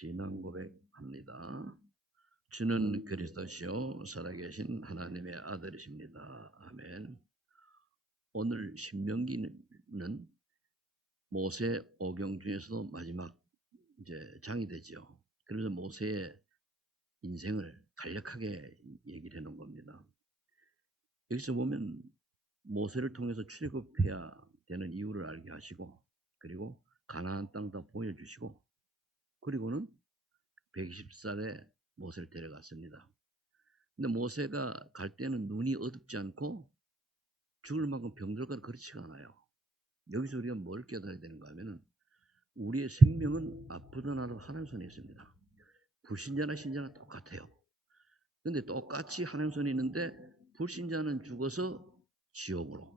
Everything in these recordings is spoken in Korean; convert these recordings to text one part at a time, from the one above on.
신앙 고백합니다. 주는 그리스도시요 살아계신 하나님의 아들이십니다. 아멘. 오늘 신명기는 모세 오경 중에서도 마지막 장이 되죠. 그래서 모세의 인생을 간략하게 얘기를 해놓은 겁니다. 여기서 보면 모세를 통해서 출애굽해야 되는 이유를 알게 하시고, 그리고 가나안 땅 다 보여주시고, 그리고는 120살에 모세를 데려갔습니다. 근데 모세가 갈 때는 눈이 어둡지 않고 죽을 만큼 병들거나 그렇지가 않아요. 여기서 우리가 뭘 깨달아야 되는가 하면은 우리의 생명은 아프든 안 아프든 하나님 손에 있습니다. 불신자나 신자나 똑같아요. 근데 똑같이 하나님 손에 있는데 불신자는 죽어서 지옥으로,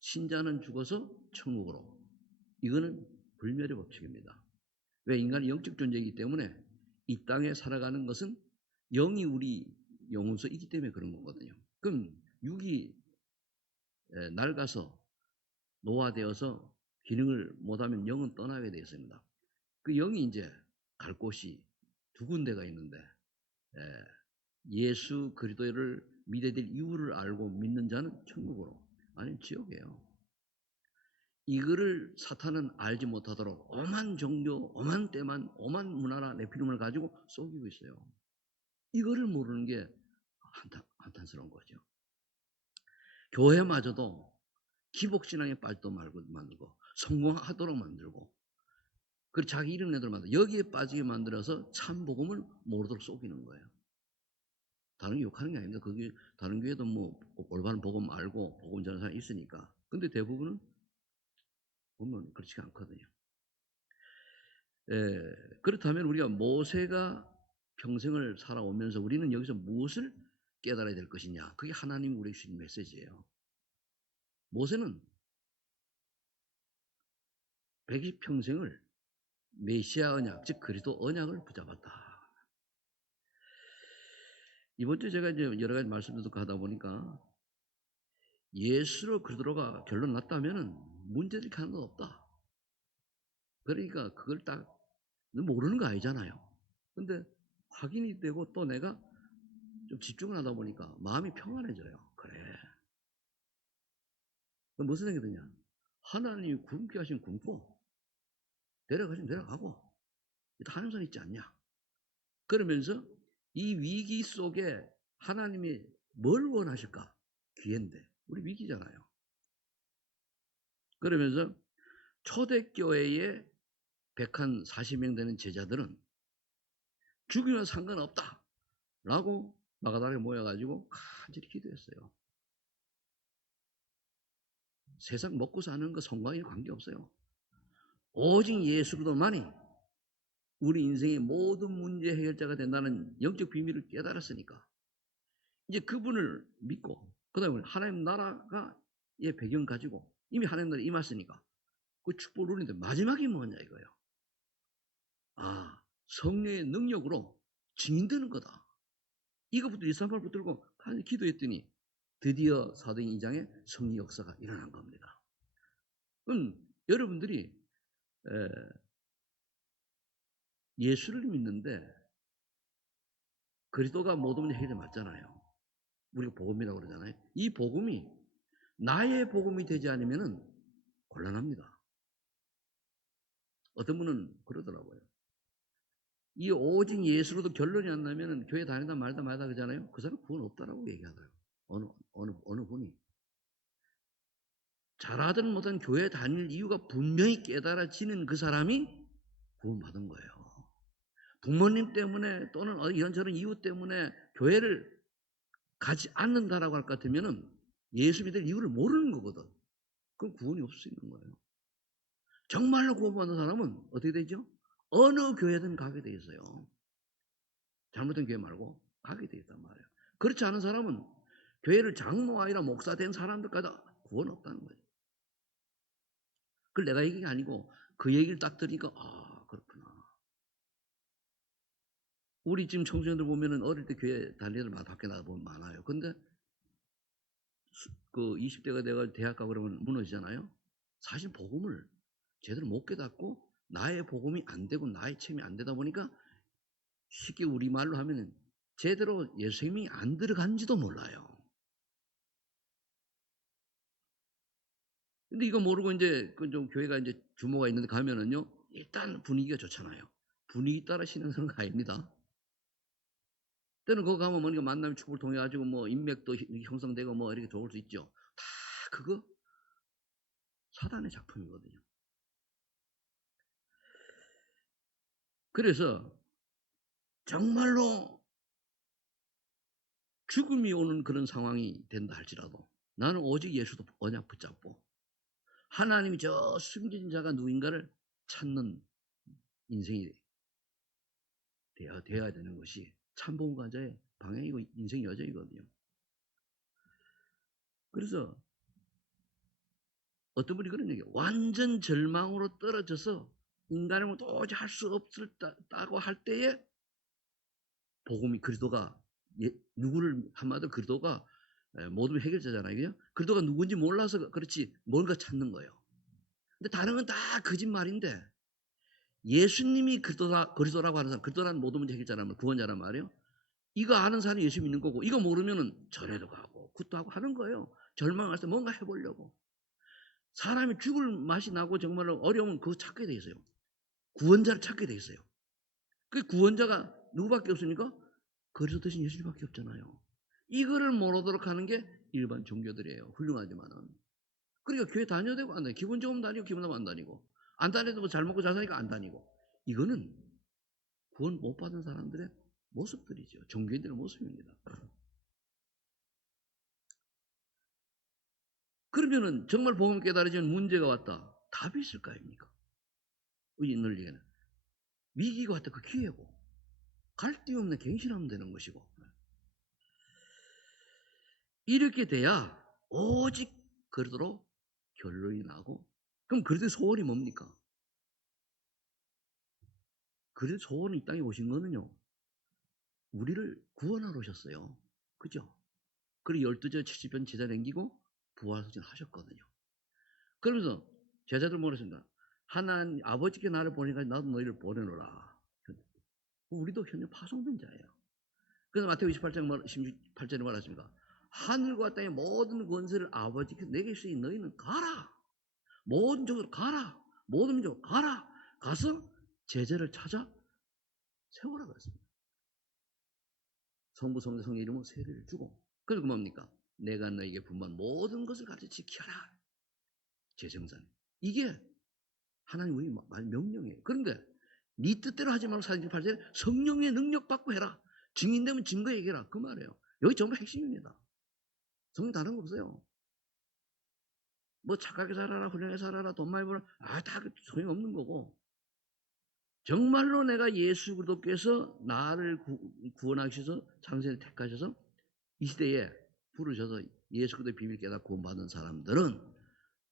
신자는 죽어서 천국으로. 이거는 불멸의 법칙입니다. 왜? 인간이 영적 존재이기 때문에 이 땅에 살아가는 것은 영이 우리 영혼서 있기 때문에 그런 거거든요. 그럼 육이 낡아서 노화되어서 기능을 못하면 영은 떠나게 되어 있습니다. 그 영이 이제 갈 곳이 두 군데가 있는데, 예수 그리스도를 믿어야 될 이유를 알고 믿는 자는 천국으로, 아니면 지옥이에요. 이거를 사탄은 알지 못하도록 오만 종교, 오만 때만, 오만 문화나 내피름을 가지고 속이고 있어요. 이거를 모르는 게 한탄스러운 거죠. 교회마저도 기복신앙에 빠지도 말고 만들고, 성공하도록 만들고, 그리고 자기 이름 내도록 만들고, 여기에 빠지게 만들어서 참 복음을 모르도록 속이는 거예요. 다른 게 욕하는 게 아닙니다. 그게 다른 교회도 뭐 올바른 복음 알고 복음 전하는 사람이 있으니까. 근데 대부분은 보면 그렇지가 않거든요. 그렇다면 우리가 모세가 평생을 살아오면서 우리는 여기서 무엇을 깨달아야 될 것이냐? 그게 하나님이 우리에게 주신 메시지예요. 모세는 120평생을 메시아 언약, 즉 그리스도 언약을 붙잡았다. 이번 주에 제가 이제 여러 가지 말씀을 듣고 하다 보니까 예수로 그리스도가 결론 났다면은 문제될 가능은 없다. 그러니까 그걸 딱 모르는 거 아니잖아요. 근데 확인이 되고 또 내가 좀 집중을 하다 보니까 마음이 평안해져요. 그래. 무슨 생각이 드냐? 하나님이 굶게 하신 굶고 데려가신 데려가고 하나님 손에 있지 않냐? 그러면서 이 위기 속에 하나님이 뭘 원하실까? 기회인데 우리 위기잖아요. 그러면서 초대교회의 140명 되는 제자들은 죽이면 상관없다 라고 마가다락에 모여가지고 간절히 기도했어요. 세상 먹고 사는 거 성공에 관계없어요. 오직 예수 그리스도만이 우리 인생의 모든 문제 해결자가 된다는 영적 비밀을 깨달았으니까 이제 그분을 믿고 그다음에 하나님 나라가 이 배경 가지고 이미 하나님 나라에 임했으니까 그 축복을 누리는데 마지막이 뭐냐 이거예요. 아, 성령의 능력으로 증인되는 거다. 이것부터 138 붙들고 기도했더니 드디어 사도행 2장에 성령 역사가 일어난 겁니다. 그럼 여러분들이 예수를 믿는데 그리스도가 모든 문제 해결이 맞잖아요. 우리가 복음이라고 그러잖아요. 이 복음이 나의 복음이 되지 않으면 곤란합니다. 어떤 분은 그러더라고요. 이 오직 예수로도 결론이 안 나면 교회 다니다 말다 그러잖아요. 그 사람 구원 없다라고 얘기하더라고요. 어느 분이. 잘하든 못하든 교회 다닐 이유가 분명히 깨달아지는 그 사람이 구원받은 거예요. 부모님 때문에 또는 이런저런 이유 때문에 교회를 가지 않는다라고 할 것 같으면은 예수 믿을 이유를 모르는 거거든. 그럼 구원이 없을 수 있는 거예요. 정말로 구원받는 사람은 어떻게 되죠? 어느 교회든 가게 돼 있어요. 잘못된 교회 말고 가게 돼 있단 말이에요. 그렇지 않은 사람은 교회를 장로 아니라 목사 된 사람들까지 구원 없다는 거예요. 그걸 내가 얘기한 게 아니고 그 얘기를 딱 들으니까 아 그렇구나. 우리 지금 청소년들 보면은 어릴 때 교회 다니는 애들 밖에 나가 보면 많아요. 근데 그 20대가 내가 대학 가고 그러면 무너지잖아요. 사실 복음을 제대로 못 깨닫고 나의 복음이 안 되고 나의 체험이 안 되다 보니까 쉽게 우리말로 하면은 제대로 예수 생명이 안 들어간지도 몰라요. 근데 이거 모르고 인제 그 좀 교회가 인제 규모가 있는 데 가면은요, 일단 분위기가 좋잖아요. 분위기 따라 신앙생활 아닙니다. 때는 거기 가면 뭐 만남의 축복을 통해 가지고 뭐 인맥도 형성되고 뭐 이렇게 좋을 수 있죠. 다 그거 사단의 작품이거든요. 그래서 정말로 죽음이 오는 그런 상황이 된다 할지라도 나는 오직 예수도 언약 붙잡고 하나님이 저 숨긴 자가 누군가를 찾는 인생이 되어야 되는 것이 참복음가자의 방향이고 인생 여정이거든요. 그래서 어떤 분이 그런 얘기해요. 완전 절망으로 떨어져서 인간은 도저히 할 수 없다고 할 때에 복음이 그리스도가 누구를 한마디로 그리스도가 모든 해결자잖아요. 그죠? 그리스도가 누군지 몰라서 그렇지 뭔가 찾는 거예요. 근데 다른 건 다 거짓말인데 예수님이 그리스도라고 하는 사람, 그리스도라는 모든 문제 해결자라면 구원자란 말이에요. 이거 아는 사람이 예수 믿는 거고 이거 모르면은 절에도 가고 굿도 하고 하는 거예요. 절망할 때 뭔가 해보려고. 사람이 죽을 맛이 나고 정말로 어려우면 그거 찾게 돼 있어요. 구원자를 찾게 돼 있어요. 그 구원자가 누구밖에 없습니까? 그리스도 대신 예수님밖에 없잖아요. 이거를 모르도록 하는 게 일반 종교들이에요. 훌륭하지만은. 그러니까 교회 다녀도 되고 안 다니고 기분 좋으면 다니고 기분 나쁘면 안 다니고 안 다녀도 뭐 잘 먹고 잘 사니까 안 다니고 이거는 구원 못 받은 사람들의 모습들이죠. 종교인들의 모습입니다. 그러면은 정말 복음 깨달아지면 문제가 왔다. 답이 있을 거 아닙니까? 인널리에는 위기가 왔다. 그 기회고 갈데 없는 갱신하면 되는 것이고 이렇게 돼야 오직 그리스도로 결론이 나고 그럼 그리스도의 소원이 뭡니까? 그리스도의 소원이 이 땅에 오신 거는요. 우리를 구원하러 오셨어요. 그죠? 그리고 12제 70년 제자 남기고 부활승진 하셨거든요. 그러면서 제자들 뭐라 했습니까? 하나님 아버지께 나를 보내니까 나도 너희를 보내노라. 우리도 현재 파송된 자예요. 그래서 마태복음 28장 16절에 말했습니다. 하늘과 땅의 모든 권세를 아버지께서 내게 주시니 너희는 가라. 모든 종으로 가라. 모든 민족 가라. 가서 제자를 찾아 세우라 그랬습니다. 성부 성자 성의 이름으로 세례를 주고 그리고 뭡니까? 내가 너에게 분부한 모든 것을 가르쳐 지켜라. 제정산. 이게 하나님 우리 명령이에요. 그런데 네 뜻대로 하지 말고 48절에 성령의 능력 받고 해라. 증인되면 증거 얘기해라. 그 말이에요. 여기 정말 핵심입니다. 성령 다른 거 없어요. 뭐 착하게 살아라, 훌륭하게 살아라, 돈 많이 벌어. 다 소용없는 거고. 정말로 내가 예수 그리스도께서 나를 구원하기 위해서 창세를 택하셔서 이 시대에 부르셔서 예수 그리스도의 비밀 깨닫고 구원받은 사람들은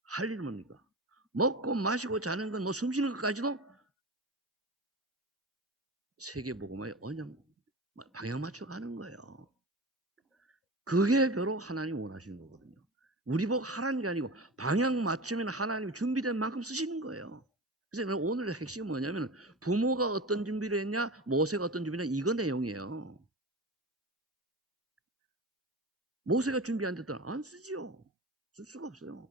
할 일은 뭡니까? 먹고 마시고 자는 건 뭐 숨쉬는 것까지도 세계복음화의 언약 방향 맞춰 가는 거예요. 그게 바로 하나님 원하시는 거거든요. 우리 보고 하라는 게 아니고 방향 맞추면 하나님이 준비된 만큼 쓰시는 거예요. 그래서 오늘 핵심이 뭐냐면 부모가 어떤 준비를 했냐, 모세가 어떤 준비를 했냐, 이거 내용이에요. 모세가 준비 안 됐다 안 쓰지요. 쓸 수가 없어요.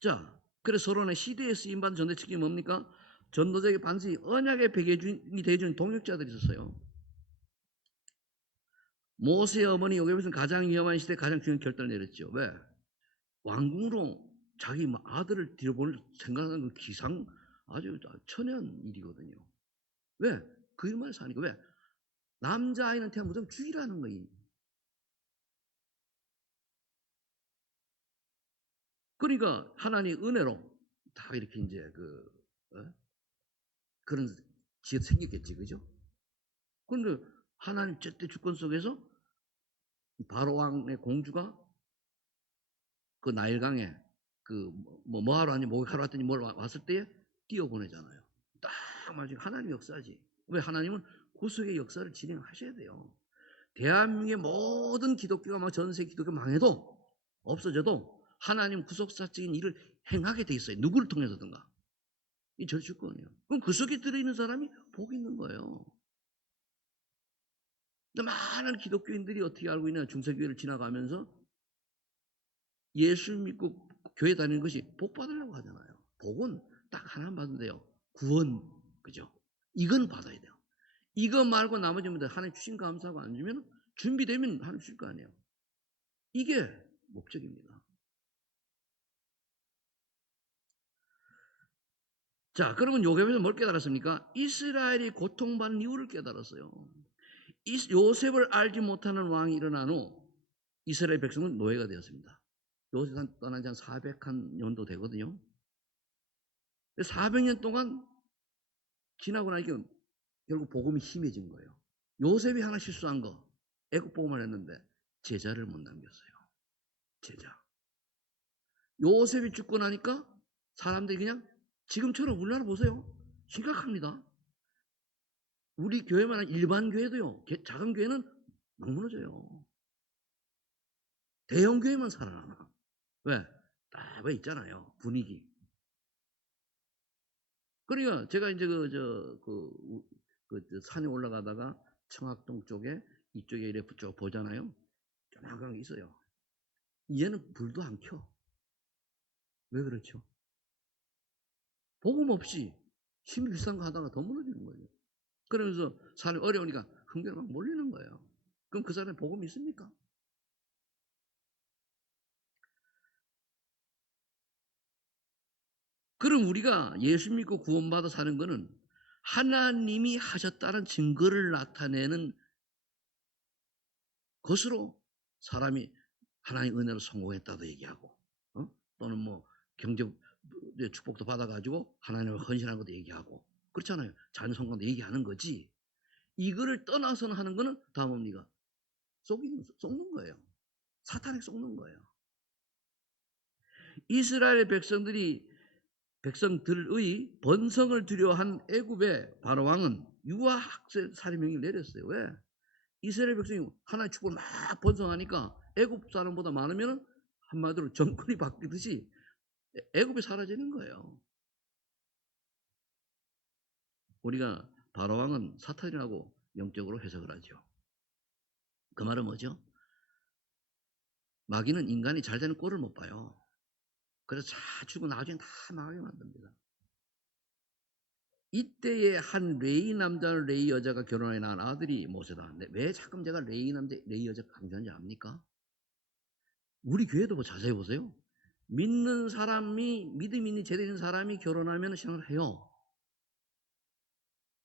자, 그래서 서론의 시대에 쓰임받은 전도의 특징이 뭡니까? 전도자에게 반드시 언약의 배경이 되어주는 동역자들이 있었어요. 모세의 어머니 요셉은 가장 위험한 시대에 가장 중요한 결단을 내렸죠. 왜? 왕궁으로 자기 아들을 들여보낼 생각하는 그 기상 아주 천연 일이거든요. 왜? 그 일만 사니까. 왜? 남자아이는 태어나면 무조건 죽이라는 거예요. 그러니까 하나님 은혜로 다 이렇게 이제 그런 지혜가 생겼겠지. 그죠? 그런데 하나님 절대 주권 속에서 바로 왕의 공주가 그 나일강에 뭐하러 왔니? 목욕하러 왔더니 뭘 왔을 때에 띄워보내잖아요. 딱 맞아. 하나님 역사지. 왜? 하나님은 구속의 역사를 진행하셔야 돼요. 대한민국의 모든 기독교가 전 세계 기독교 망해도 없어져도 하나님 구속사적인 일을 행하게 돼 있어요. 누구를 통해서든가. 이 절주권이에요. 그럼 그 속에 들어있는 사람이 복 있는 거예요. 근데 많은 기독교인들이 어떻게 알고 있냐? 중세교회를 지나가면서 예수 믿고 교회 다니는 것이 복 받으려고 하잖아요. 복은 딱 하나만 받으면 돼요. 구원. 그죠? 이건 받아야 돼요. 이거 말고 나머지 문제 하나님 주신 거 감사하고 안 주면 준비되면 하나님 주실 거 아니에요. 이게 목적입니다. 자, 그러면 요셉에서 뭘 깨달았습니까? 이스라엘이 고통받는 이유를 깨달았어요. 요셉을 알지 못하는 왕이 일어난 후 이스라엘 백성은 노예가 되었습니다. 요셉이 떠난 지 한 400년도 되거든요. 400년 동안 지나고 나니까 결국 복음이 심해진 거예요. 요셉이 하나 실수한 거, 애국 복음을 했는데 제자를 못 남겼어요. 제자. 요셉이 죽고 나니까 사람들이 그냥 지금처럼 우리나라 보세요. 심각합니다. 우리 교회만 한 일반 교회도요. 작은 교회는 막 무너져요. 대형 교회만 살아나나. 왜? 왜 있잖아요. 분위기. 그러니까 제가 이제 산에 올라가다가 청학동 쪽에 이쪽에 이렇게 쭉 보잖아요. 조만간 게 있어요. 이제는 불도 안 켜. 왜 그렇죠? 복음 없이 힘이 비싼 거 하다가 더 무너지는 거예요. 그러면서 사람이 어려우니까 흥겨를 막 몰리는 거예요. 그럼 그 사람이 복음이 있습니까? 그럼 우리가 예수 믿고 구원받아 사는 거는 하나님이 하셨다는 증거를 나타내는 것으로 사람이 하나님의 은혜로 성공했다도 얘기하고, 또는 뭐 경제 축복도 받아가지고 하나님을 헌신한 것도 얘기하고, 그렇잖아요. 자녀 성공도 얘기하는 거지. 이거를 떠나서는 하는 거는 다 뭡니까? 속는 거예요. 사탄에 속는 거예요. 이스라엘 백성들의 번성을 두려워한 애굽의 바로 왕은 유아 학살 살인명령을 내렸어요. 왜? 이스라엘 백성이 하나님의 축복을 막 번성하니까 애굽 사람보다 많으면 한마디로 정권이 바뀌듯이 애굽이 사라지는 거예요. 우리가 바로 왕은 사탄이라고 영적으로 해석을 하죠. 그 말은 뭐죠? 마귀는 인간이 잘 되는 꼴을 못 봐요. 그래서 잘 주고 나중에 다 망하게 만듭니다. 이때에 한 레위 남자와 레위 여자가 결혼해 낳은 아들이 모세다. 왜 자꾸 제가 레위 남자, 레위 여자 강조하는지 압니까? 우리 교회도 뭐 자세히 보세요. 믿는 사람이, 믿음 있는 제대로 있는 사람이 결혼하면 신앙을 해요.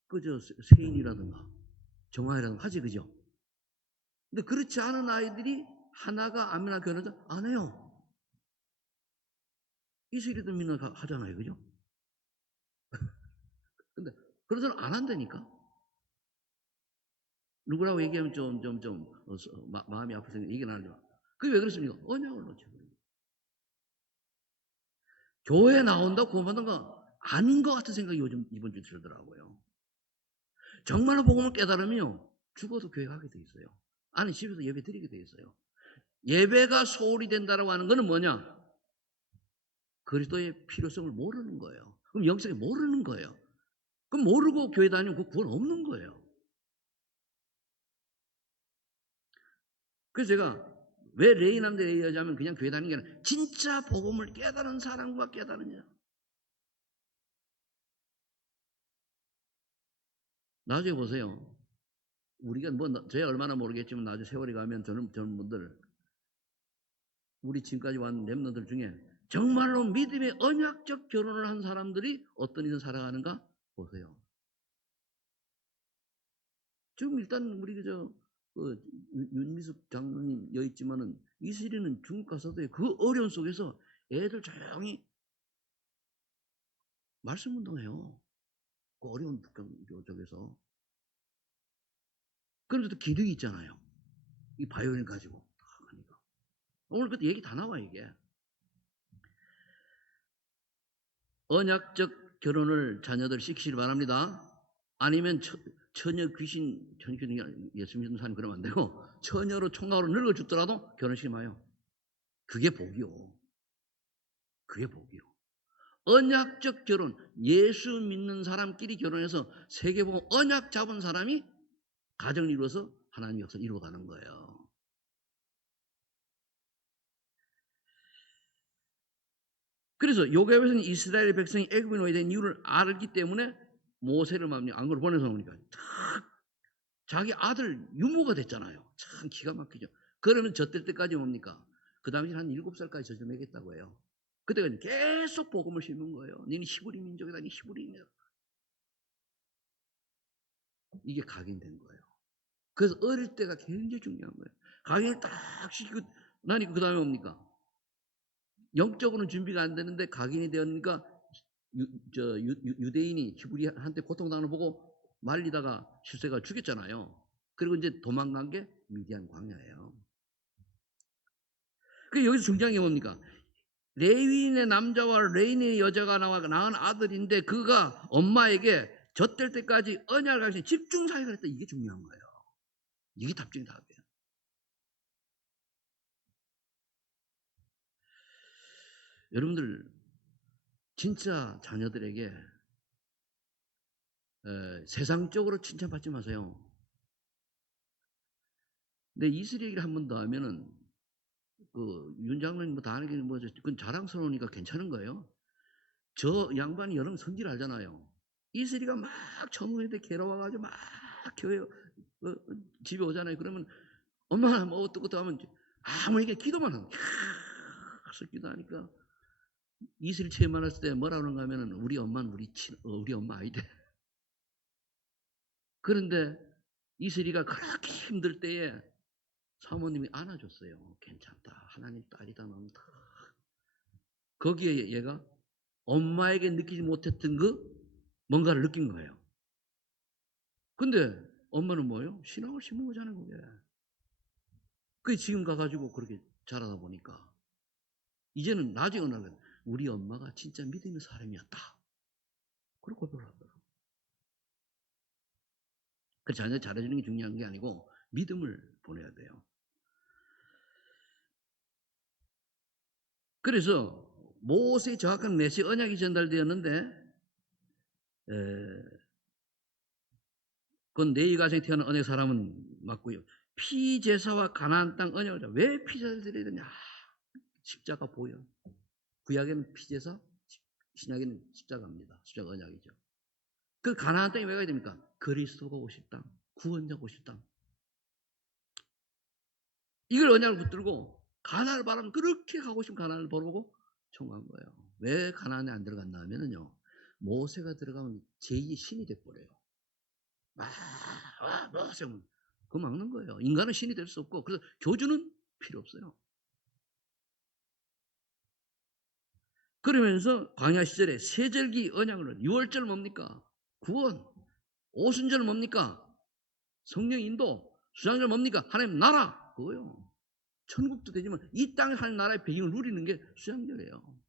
그저 세인이라든가 정화이라든가 하지, 그죠? 근데 그렇지 않은 아이들이 하나가 아미나 결혼하자 안 해요. 이슬이도 믿는 하잖아요, 그죠? 근데 그런 사람 안 한다니까. 누구라고 얘기하면 마음이 아파서 얘기 안 하죠. 그게 왜 그렇습니까? 언약을 놓쳐. 교회 나온다고 구원받는 거 아닌 것 같은 생각이 요즘 이번 주에 들더라고요. 정말로 복음을 깨달으면 죽어도 교회 가게 돼 있어요. 아니 집에서 예배 드리게 돼 있어요. 예배가 소홀히 된다라고 하는 거는 뭐냐? 그리스도의 필요성을 모르는 거예요. 그럼 영성이 모르는 거예요. 그럼 모르고 교회 다니면 그 구원 없는 거예요. 그래서 제가 왜 레이 남자 레이 여자면 그냥 교회 다니는 게 아니라 진짜 복음을 깨달은 사람과 깨달으냐. 나중에 보세요. 우리가 뭐 저야 얼마나 모르겠지만 나중에 세월이 가면 저는 분들 우리 지금까지 왔는 렘너들 중에 정말로 믿음의 언약적 결혼을 한 사람들이 어떤 인생 살아가는가 보세요. 지금 일단 우리 윤미숙 장로님 여기 있지만은 이슬이는 중국 가서도 그 어려운 속에서 애들 조용히 말씀 운동해요. 그 어려운 북경 쪽에서. 그런데도 기능이 있잖아요. 이 바이올린 가지고 하니까. 오늘 그 얘기 다 나와 이게. 언약적 결혼을 자녀들 시키시길 바랍니다. 아니면 처녀 귀신 예수 믿는 사람 그러면 안 되고 처녀로 총각으로 늙어 죽더라도 결혼시키지 마요. 그게 복이요. 그게 복이요. 언약적 결혼, 예수 믿는 사람끼리 결혼해서 세계복음 언약 잡은 사람이 가정을 이루어서 하나님의 역사를 이루어가는 거예요. 그래서 요셉에서는 이스라엘 백성이 애굽에 놓여 된 이유를 알기 때문에 모세를 안그로 보내서 오니까 자기 아들 유모가 됐잖아요. 참 기가 막히죠. 그러면 젖될 때까지 뭡니까? 그 당시 한 7살까지 젖을 먹였다고 해요. 그때가 계속 복음을 심는 거예요. 너는 히브리 민족이다. 니 히브리인이야. 이게 각인된 거예요. 그래서 어릴 때가 굉장히 중요한 거예요. 각인을 딱 시키고 나니까 그 다음에 뭡니까? 영적으로는 준비가 안 되는데 각인이 되었으니까 유대인이 히브리한테 고통당하는 거 보고 말리다가 실세가 죽였잖아요. 그리고 이제 도망간 게 미디안 광야예요. 그 여기서 중요한 게 뭡니까? 레위인의 남자와 레위인의 여자가 낳은 아들인데 그가 엄마에게 젖될 때까지 언약을 가지고 집중 사역을 했다. 이게 중요한 거예요. 이게 답중의 답이에요. 여러분들 진짜 자녀들에게 세상적으로 칭찬받지 마세요. 근데 이슬이 얘기를 한 번 더 하면은 윤 장로님 뭐 다 하는 게 그건 자랑스러우니까 괜찮은 거예요. 저 양반이 여러분 성질 알잖아요. 이슬이가 막 청소년 때 괴로워가지고 막 교회 집에 오잖아요. 그러면 엄마가 뭐 어떻고 하면 아무 얘기 기도만 하고 그래서 기도하니까 이슬이 처음 만났을 때 뭐라 그러는가 하면은 우리 엄마는 우리 엄마 아이대. 그런데 이슬이가 그렇게 힘들 때에 사모님이 안아줬어요. 괜찮다. 하나님 딸이다. 너무 다. 거기에 얘가 엄마에게 느끼지 못했던 뭔가를 느낀 거예요. 근데 엄마는 뭐예요? 신앙을 심은 거잖아요, 그게. 그게 지금 가가지고 그렇게 자라다 보니까 이제는 나중에 나면 우리 엄마가 진짜 믿음의 사람이었다. 그렇게 고백을 하더라고요. 그 자녀 잘해주는 게 중요한 게 아니고 믿음을 보내야 돼요. 그래서 모세의 정확한 메시 언약이 전달되었는데 그건 네이 가정에 태어난 언약 사람은 맞고요. 피제사와 가나안 땅 언약을 왜 피제사를 드려야 되냐? 십자가 보여. 구약에는 피제사, 신약에는 십자가입니다. 십자가 언약이죠. 그 가나안 땅에 왜 가야 됩니까? 그리스도가 오실 땅, 구원자가 오실 땅. 이걸 언약을 붙들고 가나안을 바라면 그렇게 가고 싶은 가나안을 보고 청구한 거예요. 왜 가나안에 안 들어갔나 하면은요. 모세가 들어가면 제2의 신이 돼버려요. 모세 그거 막는 거예요. 인간은 신이 될 수 없고 그래서 교주는 필요 없어요. 그러면서 광야 시절에 세절기 언약을 유월절 뭡니까? 구원. 오순절 뭡니까? 성령 인도. 수장절 뭡니까? 하나님 나라. 그거요. 천국도 되지만 이 땅에 하나님 나라의 배경을 누리는 게 수장절이에요.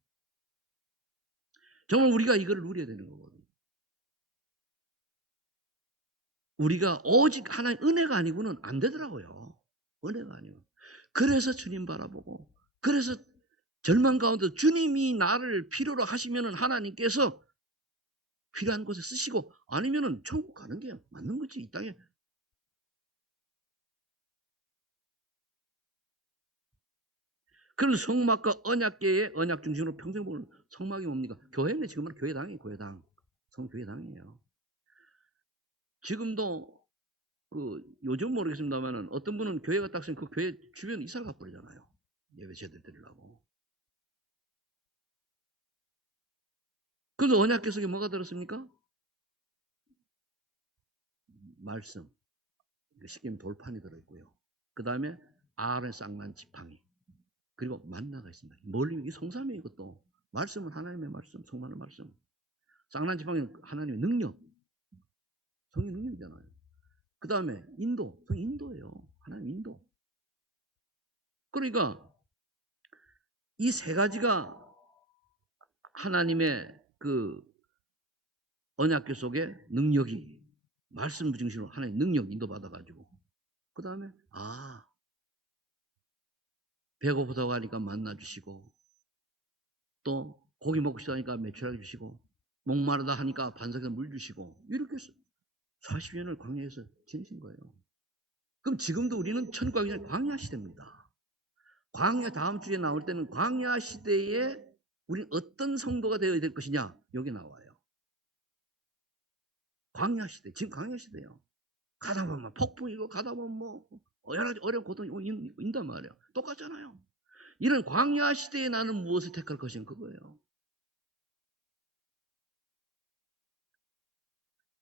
정말 우리가 이걸 누려야 되는 거거든요. 우리가 오직 하나님 은혜가 아니고는 안 되더라고요. 은혜가 아니고. 그래서 주님 바라보고 그래서 절망 가운데 주님이 나를 필요로 하시면은 하나님께서 필요한 곳에 쓰시고 아니면은 천국 가는 게 맞는 거지. 이 땅에. 그런 성막과 언약계의 언약 중심으로 평생 보는 성막이 뭡니까? 교회인데 지금은 교회당이에요. 교회당. 성교회당이에요. 지금도 요즘 모르겠습니다만은 어떤 분은 교회가 딱 있으면 그 교회 주변 이사를 가버리잖아요. 예배 제대 드리려고. 그래서 언약계 속에 뭐가 들었습니까? 말씀. 쉽게 말하면 돌판이 들어있고요. 그 다음에 아론의 쌍난 지팡이. 그리고 만나가 있습니다. 멀리 이 성삼이에요. 이것도. 말씀은 하나님의 말씀, 성만의 말씀. 쌍난 지팡이는 하나님의 능력. 성의 능력이잖아요. 그 다음에 인도. 성 인도예요. 하나님 인도. 그러니까 이 세 가지가 하나님의 언약궤 속에 능력이 말씀 중심으로 하나님의 능력 인도받아가지고 그 다음에 배고프다고 하니까 만나주시고 또 고기 먹고 싶다니까 메추라기 주시고, 목마르다 하니까 반석에 물 주시고, 이렇게 40년을 광야에서 지내신 거예요. 그럼 지금도 우리는 천국 가기 전에 광야 시대입니다. 광야 다음 주에 나올 때는 광야 시대에 우리는 어떤 성도가 되어야 될 것이냐, 여기 나와요. 광야 시대, 지금 광야 시대예요. 가다 보면 폭풍이고 가다 보면 뭐 여러 가지 어려운 고통이 있단 말이에요. 똑같잖아요. 이런 광야 시대에 나는 무엇을 택할 것인가, 그거예요.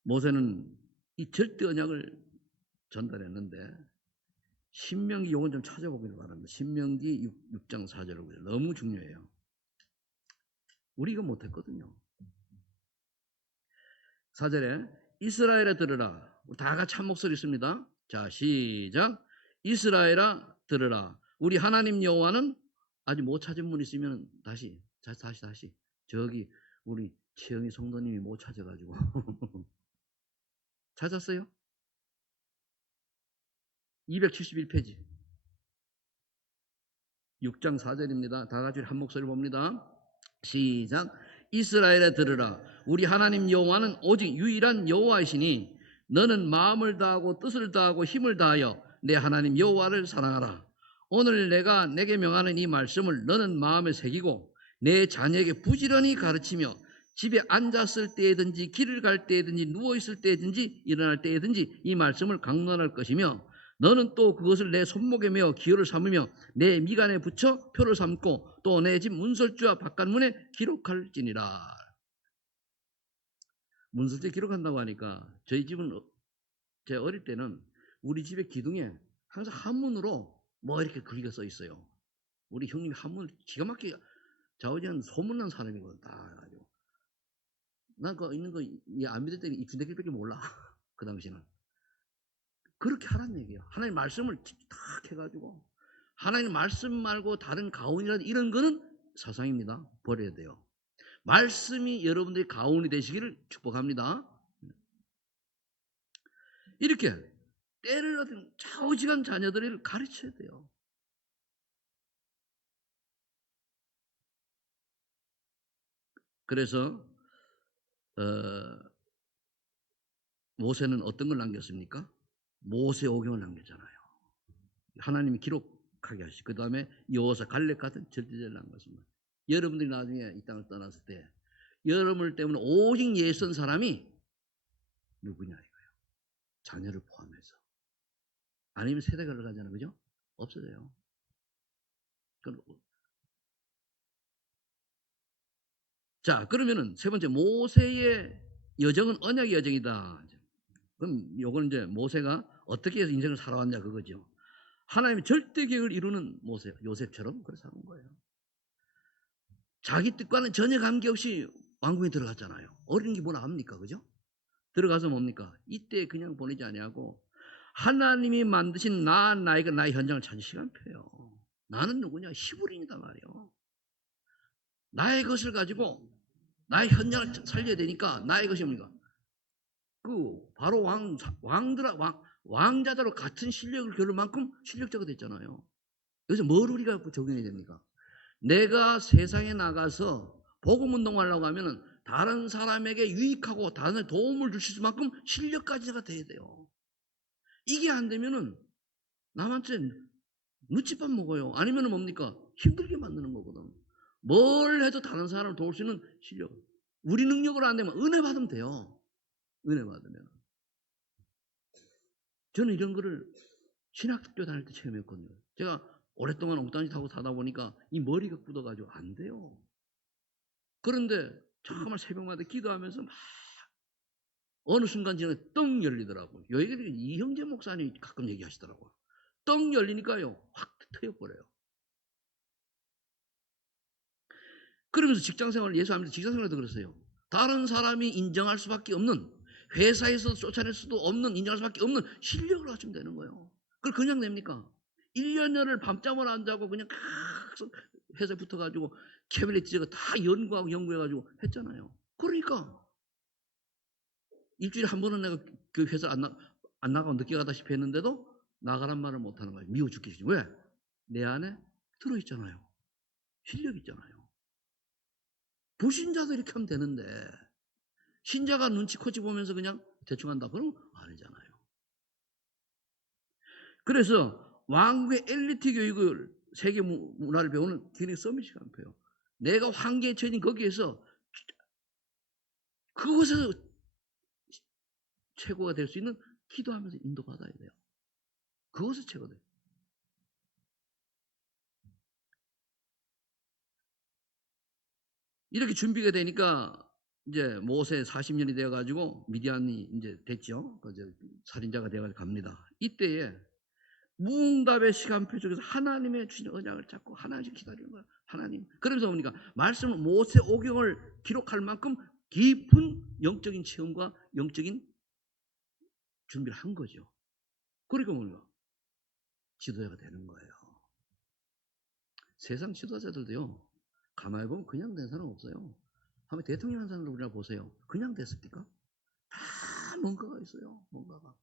모세는 이 절대 언약을 전달했는데, 신명기 요건 좀 찾아보기를 바랍니다. 신명기 6장 4절을 보세요. 너무 중요해요. 우리 이거 못했거든요. 4절에 이스라엘아 들으라. 다 같이 한 목소리 있습니다. 자, 시작. 이스라엘아 들으라. 우리 하나님 여호와는, 아직 못 찾은 분 있으면 다시. 저기 우리 최영희 성도님이 못 찾아가지고 찾았어요? 271페이지 6장 4절입니다. 다 같이 한 목소리 봅니다. 시작. 이스라엘에 들으라. 우리 하나님 여호와는 오직 유일한 여호와이시니 너는 마음을 다하고 뜻을 다하고 힘을 다하여 내 하나님 여호와를 사랑하라. 오늘 내가 내게 명하는 이 말씀을 너는 마음에 새기고 내 자녀에게 부지런히 가르치며 집에 앉았을 때든지 길을 갈 때든지 누워있을 때든지 일어날 때든지 이 말씀을 강론할 것이며, 너는 또 그것을 내 손목에 메어 기호를 삼으며 내 미간에 붙여 표를 삼고 또 내 집 문설주와 바깥문에 기록할지니라. 문설주에 기록한다고 하니까, 저희 집은 제 어릴 때는 우리 집의 기둥에 항상 한문으로 뭐 이렇게 글귀가 써 있어요. 우리 형님이 한문 기가 막히게, 좌우지간 소문난 사람이거든. 다 해가지고 난 그 있는 거 안 믿을 때는 이 군대길밖에 몰라. 그 당시는 그렇게 하란 얘기예요. 하나님 말씀을 탁 해가지고, 하나님 말씀 말고 다른 가훈이라든 이런 거는 사상입니다. 버려야 돼요. 말씀이 여러분들의 가훈이 되시기를 축복합니다. 이렇게 때를 얻은 좌우지간 자녀들을 가르쳐야 돼요. 그래서 모세는 어떤 걸 남겼습니까? 모세오경을 남겼잖아요. 하나님이 기록하게 하시고, 그 다음에 여호사 갈렙 같은 절대제를 남겼습니다. 여러분들이 나중에 이 땅을 떠났을 때 여러분들 때문에 오직 예선 사람이 누구냐 이거예요. 자녀를 포함해서. 아니면 세대가 흘러가잖아요. 그죠? 없어져요. 자, 그러면은 세 번째, 모세의 여정은 언약의 여정이다. 그럼 요건 이제 모세가 어떻게 해서 인생을 살아왔냐 그거죠. 하나님의 절대 계획을 이루는 모세, 요셉처럼 그래서 사는 거예요. 자기 뜻과는 전혀 관계없이 왕궁에 들어갔잖아요. 어린 게 뭐나 합니까? 그죠? 들어가서 뭡니까? 이때 그냥 보내지 아니하고 하나님이 만드신 나이가 나의 현장을 찾는 시간표예요. 나는 누구냐? 히브리인이다 말이에요. 나의 것을 가지고 나의 현장을 살려야 되니까, 나의 것이 뭡니까? 그 바로 왕자들하고 같은 실력을 겨룰 만큼 실력자가 됐잖아요. 여기서 뭘 우리가 적용해야 됩니까? 내가 세상에 나가서 복음 운동하려고 하면은 다른 사람에게 유익하고 다른 사람에게 도움을 줄 수 있을 만큼 실력까지가 돼야 돼요. 이게 안 되면은 남한테 눈칫밥 먹어요. 아니면은 뭡니까? 힘들게 만드는 거거든. 뭘 해도 다른 사람을 도울 수 있는 실력. 우리 능력으로 안 되면 은혜 받으면 돼요. 은혜 받으면. 저는 이런 거를 신학교 다닐 때 체험했거든요. 제가 오랫동안 옥단지 타고 사다 보니까 이 머리가 굳어가지고 안 돼요. 그런데 정말 새벽마다 기도하면서 막 어느 순간 지나에 떡 열리더라고요. 여기가 이형제 목사님이 가끔 얘기하시더라고요. 떡 열리니까요, 확 트여버려요. 그러면서 직장생활을, 예수 안 믿을 직장생활도 그랬어요. 다른 사람이 인정할 수밖에 없는, 회사에서 쫓아낼 수도 없는, 인정할 수밖에 없는 실력을 가지면 되는 거예요. 그걸 그냥 냅니까? 1년여를 밤잠을 안 자고 그냥 회사에 붙어가지고 캐비넷 지저가 다 연구하고 연구해가지고 했잖아요. 그러니까 일주일에 한 번은 내가 그 회사 안 나가고 늦게 가다시피 했는데도 나가란 말을 못하는 거예요. 미워 죽겠지. 왜? 내 안에 들어있잖아요. 실력 있잖아요. 불신자도 이렇게 하면 되는데 신자가 눈치코치 보면서 그냥 대충 한다. 그러면 아니잖아요. 그래서 왕국의 엘리트 교육을 세계 문화를 배우는 기능 서밋 시간표예요. 내가 환기에 처진 거기에서 그곳에서 최고가 될 수 있는 기도하면서 인도받아야 돼요. 그것을 최고돼요. 이렇게 준비가 되니까 이제 모세 40년이 되어 가지고 미디안이 이제 됐죠. 그 살인자가 되어 가지고 갑니다. 이때에 무응답의 시간표 속에서 하나님의 주신 언약을 잡고 하나님을 기다리는 거야. 하나님. 그러면서 뭡니까? 말씀을 모세 오경을 기록할 만큼 깊은 영적인 체험과 영적인 준비를 한 거죠. 그러니까 뭡니까? 지도자가 되는 거예요. 세상 지도자들도요. 가만히 보면 그냥 된 사람 없어요. 한번 대통령 한 사람을 우리나 보세요. 그냥 됐습니까? 다 뭔가가 있어요. 뭔가가.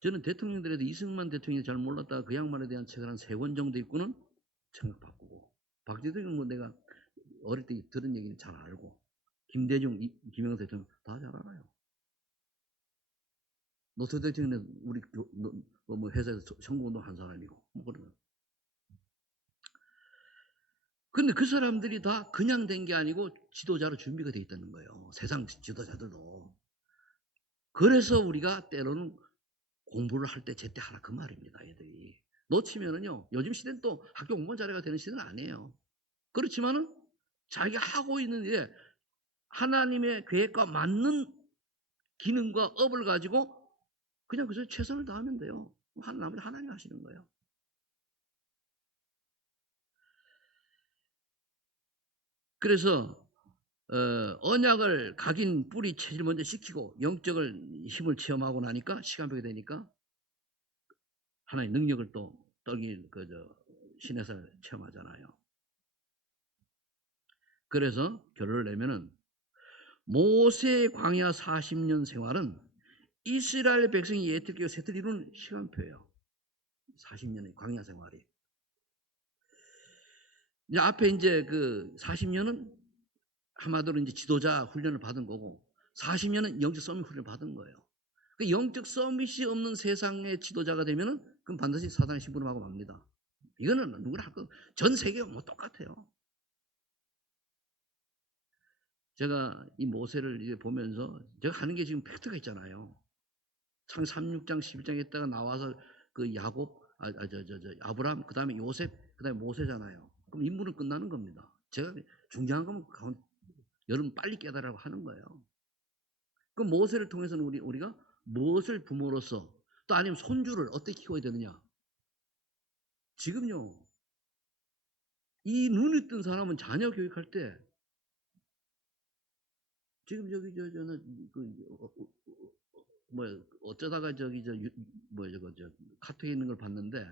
저는 대통령들에도 이승만 대통령이 잘 몰랐다가 그 양반에 대한 책을 한 3권 정도 읽고는 생각 바꾸고, 박지성은 뭐 내가 어릴 때 들은 얘기는 잘 알고, 김대중, 김영삼 대통령 다 잘 알아요. 노태 대통령은 우리 뭐 회사에서 선거운동 한 사람이고 뭐 그러는. 근데 그 사람들이 다 그냥 된 게 아니고 지도자로 준비가 돼 있다는 거예요. 세상 지도자들도. 그래서 우리가 때로는 공부를 할 때 제때 하라 그 말입니다. 애들이 놓치면은요, 요즘 시대는 또 학교 공무원 자료가 되는 시대는 아니에요. 그렇지만은 자기가 하고 있는 일에 하나님의 계획과 맞는 기능과 업을 가지고 그냥 그저 최선을 다하면 돼요. 나머지 하나님 하시는 거예요. 그래서 언약을 각인 뿌리 체질 먼저 시키고 영적을 힘을 체험하고 나니까 시간표가 되니까 하나의 능력을 또 떡이 신에서 체험하잖아요. 그래서 결론을 내면은 모세의 광야 40년 생활은 이스라엘 백성이 예특기와 세특을 이루는 시간표예요. 40년의 광야 생활이. 이제 앞에 이제 그 40년은 한마디로 이제 지도자 훈련을 받은 거고 40년은 영적 서밋 훈련을 받은 거예요. 그 영적 서밋이 없는 세상의 지도자가 되면은 그럼 반드시 사단의 심부름하고 맙니다. 이거는 누구나 할 거, 전 세계가 뭐 똑같아요. 제가 이 모세를 이제 보면서 제가 하는 게 지금 팩트가 있잖아요. 창 36장 11장 했다가 나와서 그 야곱, 아브라함, 그 다음에 요셉, 그 다음에 모세잖아요. 그럼 인물은 끝나는 겁니다. 제가 중요한 거면 여러분 빨리 깨달으라고 하는 거예요. 그 모세를 통해서는 우리가 무엇을 부모로서 또 아니면 손주를 어떻게 키워야 되느냐. 지금요, 이 눈이 뜬 사람은 자녀 교육할 때 지금 저기 저는 어쩌다가 저기 카톡에 있는 걸 봤는데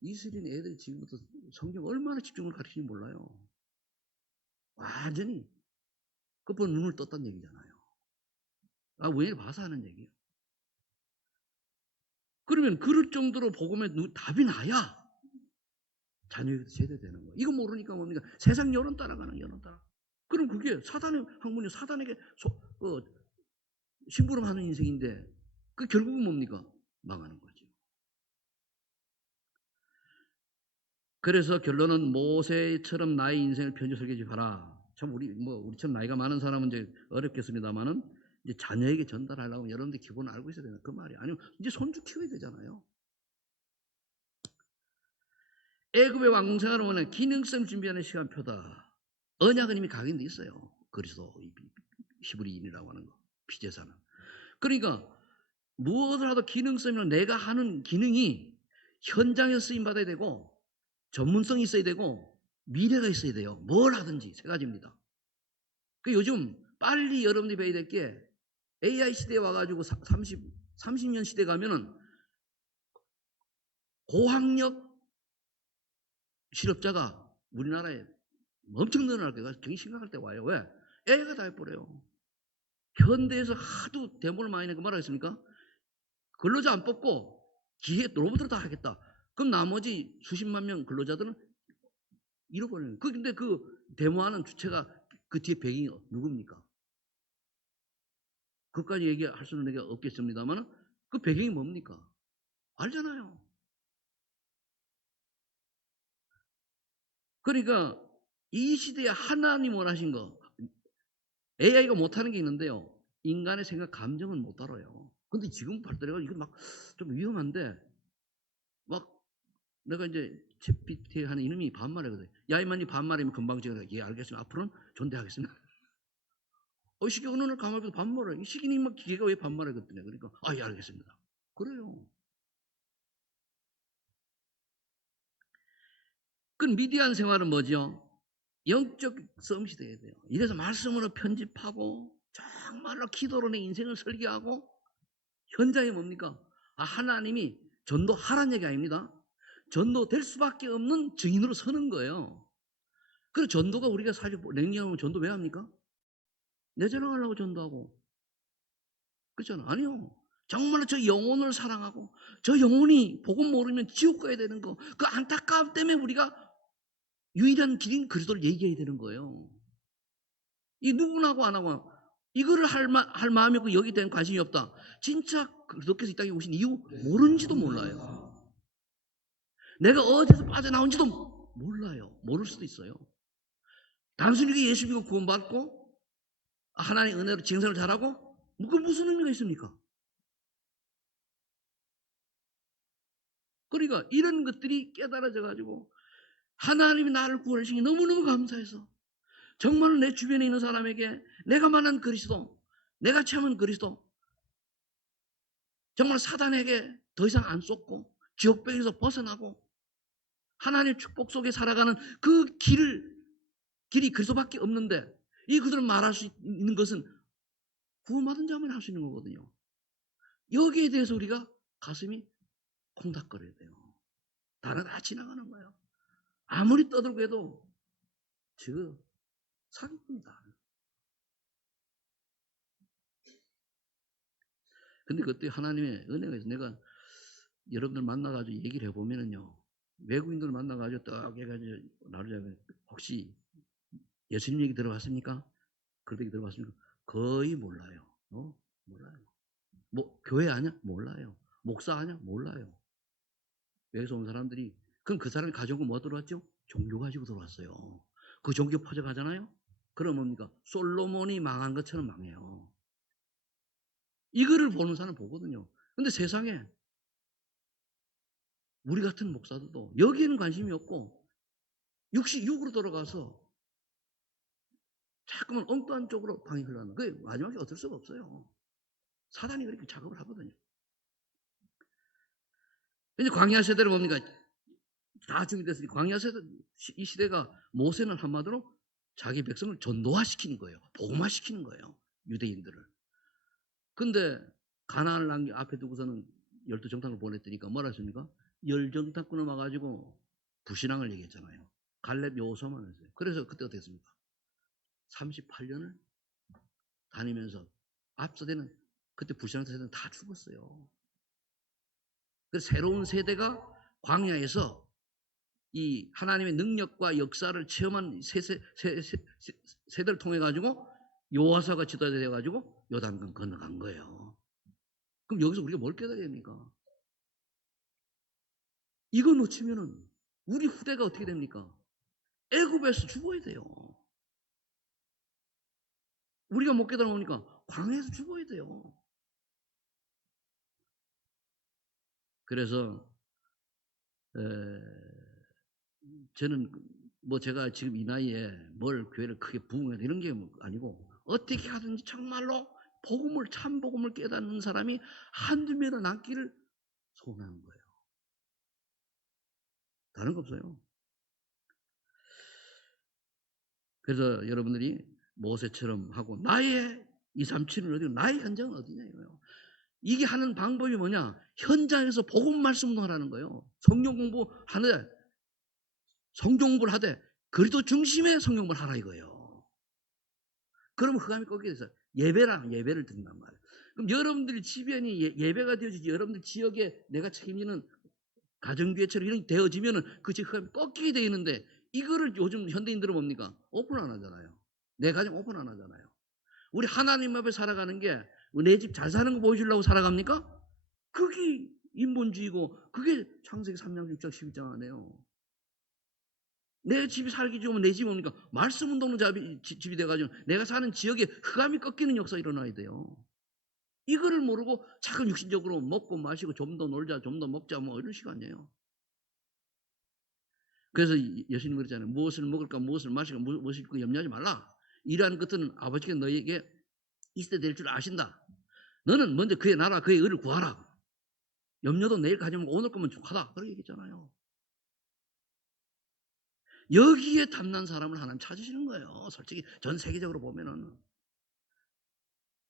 이스라엘 애들이 지금부터 성경 얼마나 집중을 가르치는지 몰라요. 완전히 그번 눈을 떴다는 얘기잖아요. 왜 봐서 하는 얘기예요. 그러면 그럴 정도로 복음에 답이 나야 자녀에게도 제대로 되는 거예요. 이거 모르니까 뭡니까? 세상 여론 따라가는 여론 따라. 그럼 그게 사단의 학문이 사단에게 심부름하는 인생인데 그 결국은 뭡니까? 망하는 거죠. 그래서 결론은 모세처럼 나의 인생을 편히 설계해봐라. 참 우리처럼 나이가 많은 사람은 이제 어렵겠습니다만은 이제 자녀에게 전달하려면 여러분들 기본 알고 있어야 되는 그 말이에요. 아니면 이제 손주 키워야 되잖아요. 애굽의 왕생활을 원하는 기능성 준비하는 시간표다. 언약은 이미 각인돼 있어요. 그리스도 히브리인이라고 하는 거, 피제사는. 그러니까 무엇을 하도 기능성이면 내가 하는 기능이 현장에서 쓰임 받아야 되고 전문성이 있어야 되고 미래가 있어야 돼요. 뭘 하든지 세 가지입니다. 그 요즘 빨리 여러분들이 배워야 될 게 AI 시대에 와가지고 30년 시대 가면은 고학력 실업자가 우리나라에 엄청 늘어날 때가 굉장히 심각할 때 와요. 왜? AI가 다 해버려요. 현대에서 하도 대물을 많이 내고 말하겠습니까? 근로자 안 뽑고 기계 로봇으로 다 하겠다. 그럼 나머지 수십만 명 근로자들은 잃어버리는 거예요. 근데 그 데모하는 주체가 그 뒤에 배경이 누굽니까? 그것까지 얘기할 수는 내가 없겠습니다만 그 배경이 뭡니까? 알잖아요. 그러니까 이 시대에 하나님 원하신 거 AI가 못하는 게 있는데요. 인간의 생각, 감정은 못 다뤄요. 근데 지금 발달해가 이거 막 좀 위험한데 막 내가 이제 챗GPT 하는 이놈이 반말하거든. 야 이만이 반말이면 금방 지어라. 예 알겠습니다. 앞으로는 존대하겠습니다. 이 시기 어느 날 가만히 보면 반말해. 이 시기니만 기계가 왜 반말하거든요. 그러니까 예 알겠습니다. 그래요. 그 미디안 생활은 뭐죠? 영적 싸움이 돼야 돼요. 이래서 말씀으로 편집하고 정말로 기도로 내 인생을 설계하고 현장이 뭡니까? 하나님이 전도하라는 얘기 아닙니다. 전도될 수밖에 없는 증인으로 서는 거예요. 그래서 전도가 우리가 사실 냉정하면 전도 왜 합니까? 내 자랑하려고 전도하고 그렇잖아. 아니요. 정말로 저 영혼을 사랑하고 저 영혼이 복음 모르면 지옥 가야 되는 거 그 안타까움 때문에 우리가 유일한 길인 그리스도를 얘기해야 되는 거예요. 이 누구나 하고 안 하고 이거를 할 마음이 없고 여기에 대한 관심이 없다. 진짜 그리스도께서 이 땅에 오신 이유 모르는지도 몰라요. 내가 어디서 빠져나온지도 몰라요. 모를 수도 있어요. 단순히 예수 믿고 구원받고 하나님의 은혜로 징생을 잘하고 그 무슨 의미가 있습니까? 그러니까 이런 것들이 깨달아져 가지고 하나님이 나를 구원하시니 너무너무 감사해서 정말 내 주변에 있는 사람에게 내가 만난 그리스도, 내가 체험한 그리스도 정말 사단에게 더 이상 안 쏟고 지옥병에서 벗어나고 하나님의 축복 속에 살아가는 그 길이 그리스도밖에 없는데 이 그들은 말할 수 있는 것은 구원받은 자만 할 수 있는 거거든요. 여기에 대해서 우리가 가슴이 콩닥거려야 돼요. 다른 다 지나가는 거예요. 아무리 떠들고 해도 지금 사기꾼이다. 근데 그때 하나님의 은혜가 있어. 내가 여러분들 만나가지고 얘기를 해보면은요. 외국인들 만나가지고 딱 해가지고 나누자면 혹시 예수님 얘기 들어봤습니까? 그런 얘기 들어봤습니까? 거의 몰라요. 몰라요. 뭐 교회 아냐? 몰라요. 목사 아냐? 몰라요. 외에서 온 사람들이 그럼 그 사람이 가져온 거 뭐 들어왔죠? 종교 가지고 들어왔어요. 그 종교 퍼져가잖아요. 그럼 뭡니까? 솔로몬이 망한 것처럼 망해요. 이거를 보는 사람 보거든요. 근데 세상에 우리 같은 목사들도 여기에는 관심이 없고 육으로 돌아가서 자꾸만 엉뚱한 쪽으로 방이 흘러가는 거예요. 마지막에 어쩔 수가 없어요. 사단이 그렇게 작업을 하거든요. 이제 광야 세대를 뭡니까? 다 준비됐으니 광야 세대 이 시대가 모세는 한마디로 자기 백성을 전도화시키는 거예요. 복음화시키는 거예요. 유대인들을. 근데 가나안을 앞에 두고서는 12정탐을 보냈더니까 뭐라 했습니까? 10정탐꾼을 와가지고 불신앙을 얘기했잖아요. 갈렙 여호수아만 했어요. 그래서 그때 어떻게 했습니까? 38년을 다니면서 앞서대는 그때 불신앙 세대는 다 죽었어요. 그래서 새로운 세대가 광야에서 이 하나님의 능력과 역사를 체험한 세대를 통해 가지고 여호와사가 지도되어 가지고 요단강 건너간 거예요. 그럼 여기서 우리가 뭘 깨달아야 됩니까? 이거 놓치면은 우리 후대가 어떻게 됩니까? 애굽에서 죽어야 돼요. 우리가 못 깨달아오니까 광야에서 죽어야 돼요. 그래서 저는 뭐 제가 지금 이 나이에 뭘 교회를 크게 부흥해야 이런 게 아니고 어떻게 하든지 정말로 복음을 참 복음을 깨닫는 사람이 한두 명이나 남기를 소원하는 거예요. 다른 거 없어요. 그래서 여러분들이 모세처럼 하고 나의 237은 어디고 나의 현장은 어디냐 이거예요. 이게 하는 방법이 뭐냐? 현장에서 복음 말씀 운동하라는 거예요. 성경 공부하되 성경 공부를 하되 그리스도 중심의 성경 공부를 하라 이거예요. 그러면 흑암이 꺾이게 돼서 예배를 드린단 말이에요. 그럼 여러분들이 지변이 예배가 되어지지 여러분들 지역에 내가 책임지는 가정교회처럼 이런 게 되어지면은 그 흑암이 꺾이게 되어 있는데 이거를 요즘 현대인들은 뭡니까? 오픈 안 하잖아요. 내 가정 오픈 안 하잖아요. 우리 하나님 앞에 살아가는 게 내 집 잘 사는 거 보여주려고 살아갑니까? 그게 인본주의고 그게 창세기 3장 6장 12장 아니에요. 내 집이 살기 좋으면 내 집이 뭡니까? 말씀 운동로 집이 돼가지고 내가 사는 지역에 흑암이 꺾이는 역사가 일어나야 돼요. 이거를 모르고 자꾸 육신적으로 먹고 마시고 좀 더 놀자, 좀 더 먹자, 뭐 이런 식이 아니에요. 그래서 예수님이 그랬잖아요. 무엇을 먹을까, 무엇을 마실까, 무엇을 입고 염려하지 말라. 이러한 것들은 아버지께 너에게 있어야 될 줄 아신다. 너는 먼저 그의 나라, 그의 의를 구하라. 염려도 내일 가지면 오늘 거면 족하다. 그렇게 얘기했잖아요. 여기에 탐난 사람을 하나님 찾으시는 거예요. 솔직히 전 세계적으로 보면은.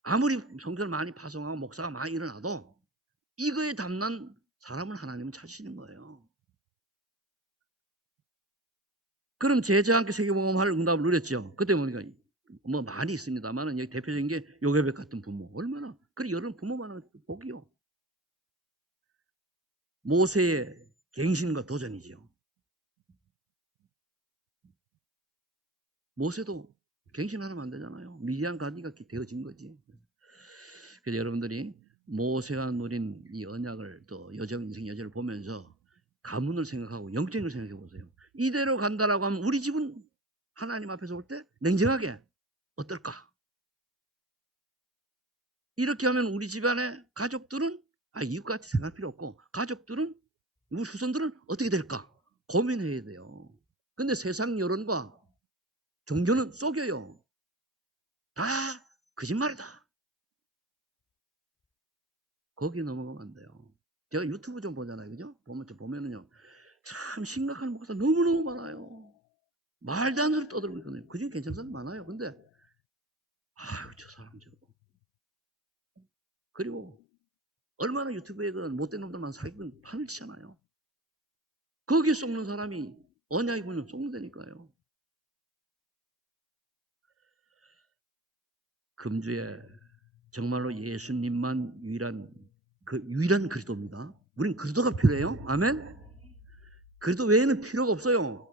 아무리 성전을 많이 파송하고 목사가 많이 일어나도 이거에 탐난 사람을 하나님은 찾으시는 거예요. 그럼 제자 함께 세계복음할 응답을 누렸죠. 그때 보니까 뭐 많이 있습니다만은 여기 대표적인 게 요괴백 같은 부모. 얼마나 그래 여러분 부모만은 복이요. 모세의 갱신과 도전이죠. 모세도 갱신 하면 안 되잖아요. 미디안 가디가 되어진 거지. 그래서 여러분들이 모세가 누린 이 언약을 또 여정 인생 여정을 보면서 가문을 생각하고 영적인 걸 생각해 보세요. 이대로 간다라고 하면 우리 집은 하나님 앞에서 볼 때 냉정하게 어떨까? 이렇게 하면 우리 집안의 가족들은 이웃같이 생각할 필요 없고 가족들은 우리 후손들은 어떻게 될까? 고민해야 돼요. 근데 세상 여론과 종교는 속여요. 다 거짓말이다. 거기에 넘어가면 안 돼요. 제가 유튜브 좀 보잖아요. 그죠? 보면은요. 참 심각한 목사 너무너무 많아요. 말도 안 되는 떠들고 있거든요. 그중에 괜찮은 사람 많아요. 근데 아유 저 사람 저거. 그리고 얼마나 유튜브에 그런 못된 놈들만 사기꾼 판을 치잖아요. 거기에 속는 사람이 언약이 보면 속는다니까요. 금주에 정말로 예수님만 유일한 그리스도입니다. 우린 그리스도가 필요해요. 아멘. 그리스도 외에는 필요가 없어요.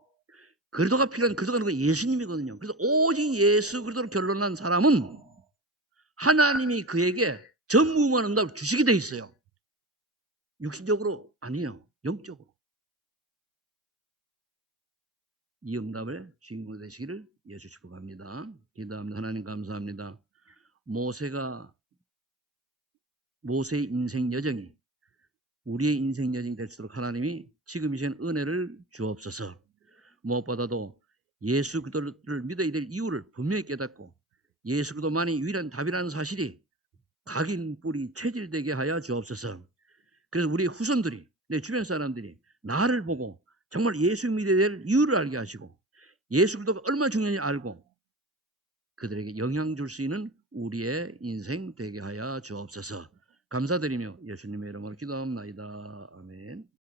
그리스도가 필요한 그리스도가 예수님이거든요. 그래서 오직 예수 그리스도로 결론난 사람은 하나님이 그에게 전무후무한 응답을 주시게 돼 있어요. 육신적으로 아니에요. 영적으로. 이 응답을 주인공 되시기를 예수 축복합니다. 기도합니다. 하나님 감사합니다. 모세의 인생 여정이 우리의 인생 여정이 될 수 있도록 하나님이 지금 이 시간 은혜를 주옵소서. 무엇보다도 예수 그리스도를 믿어야 될 이유를 분명히 깨닫고 예수 그리스도만이 유일한 답이라는 사실이 각인 뿌리 체질되게 하여 주옵소서. 그래서 우리 후손들이 내 주변 사람들이 나를 보고 정말 예수 믿어야 될 이유를 알게 하시고 예수 그리스도가 얼마나 중요한지 알고 그들에게 영향 줄 수 있는 우리의 인생 되게 하여 주옵소서. 감사드리며 예수님의 이름으로 기도합니다. 아멘.